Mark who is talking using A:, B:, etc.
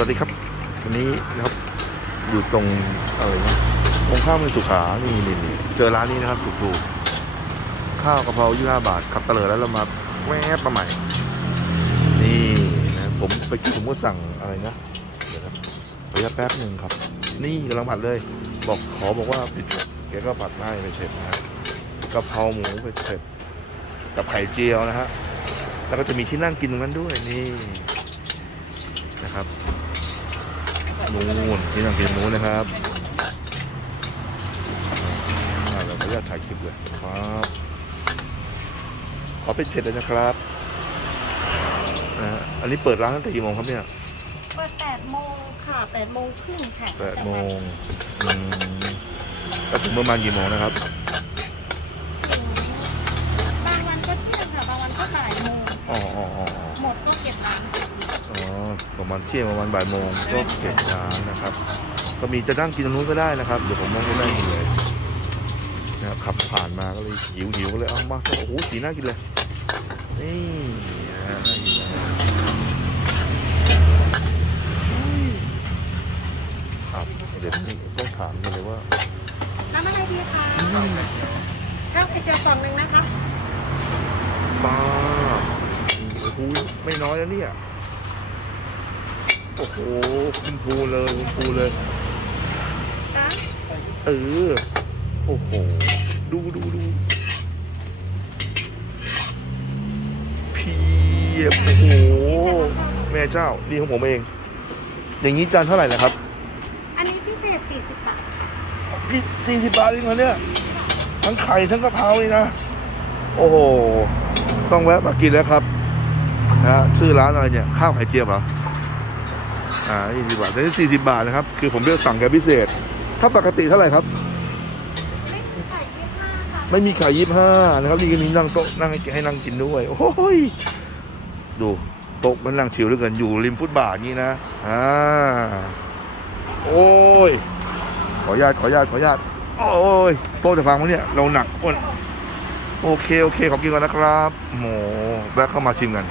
A: วัสดีครับวันนี้นะครับอยู่ตรงอะไรนะตรงข้ามเป็นสุขา นี่นี่นี่เจอร้านนี้นะครับถูกๆข้าวกะเพรายี่ห้าบาทขับเตลิดแล้วเรามาแวบมาใหม่ นี่นะผมไปกินผมก็สั่งอะไรนะเดี๋ยวนะขออนุญาตแป๊บหนึ่งครับ นี่กำลังผัดเลย บอกขอบอกว่าปิดแกก็ผัดให้ไปเสร็จนะฮะกะเพราหมูไปเสร็จกับไข่เจียวนะฮะแล้วก็จะมีที่นั่งกินตรงนั้นด้วยนี่ นะครับนู่นที่นั่งกินนู้นนะครับอ่าเราขออนุญาตถ่ายคลิปเลยครับขอเป็นเสร็จเลยนะครับนะฮะอันนี้เปิดร้านตั้งแต่กี่โมงครับเนี่ย
B: เปิด8โมงค่ะ8โมงครึ่งค่ะ
A: แปดโมงอืมแล้วถึงประมาณกี่โมงนะครับ
B: บางวันก็เที่ยงค่ะ บางวันก็บ่ายโมง
A: อ๋ออ๋ออ๋ออ๋อ
B: หมดก็เก็บร้าน
A: อ๋อ ประมาณเที่ยงประมาณบ่ายโมงก็เก็บร้านนะครับ ก็มีจะนั่งกินตรงนู้นก็ได้นะครับ เดี๋ยวผมนั่งไม่ได้กินเลยนะครับขับผ่านมาก็เลยหิวหิวก็เลยเอามาโอ้โหสีน่ากินเลยนี่นะฮะน่ากินนะอะเดี๋ยวนี้ต้องถามกันเลยว่า
B: น้ำอะไรดีคะข้าวไข่เจียวกล่องหนึ่งนะคะ
A: ป้าโอ้โหไม่น้อยแล้วเนี่ย โอ้โหคุณภูเลยคุณภูเลย
B: คะ
A: เออโอ้โห ดูดูดูเพียบโอ้โห แม่เจ้านี่ของผมเอง อย่างนี้จานเท่าไหร่นะครับ
B: อันนี้พิเศษ40บาทค่ะ
A: พี่สี่สิบบาทเองเหรอเนี่ย ทั้งไข่ทั้งกะเพราเลยนะ โอ้โห ต้องแวะมากินแล้วครับนะฮะชื่อร้านอะไรเนี่ย ข้าวไข่เจียวเหรอ อ่ายี่สิบบาทแต่นี่สี่สิบบาทนะครับ คือผมเลือกสั่งแกพิเศษ ถ้าปกติเท่าไหร่ครับ
B: ไม่มีไข่ยี่ห้าค่ะ
A: ไม่มีไข่ยี่ห้านะครับนี่ก็มีนั่งโต๊ะนั่งให้ให้นั่งกินด้วย โอ้ย ดูโต๊ะมันนั่งชิวเหลือเกินอยู่ริมฟุตบาทนี่นะอ่าโอ้ย ขออนุญาตขออนุญาตขออนุญาตโอ้ยโต๊ะจะพังมั้งเนี่ยเราหนักอ้วนโอเค โอเค ขอกินก่อนนะครับโหแวะเข้ามาชิมกัน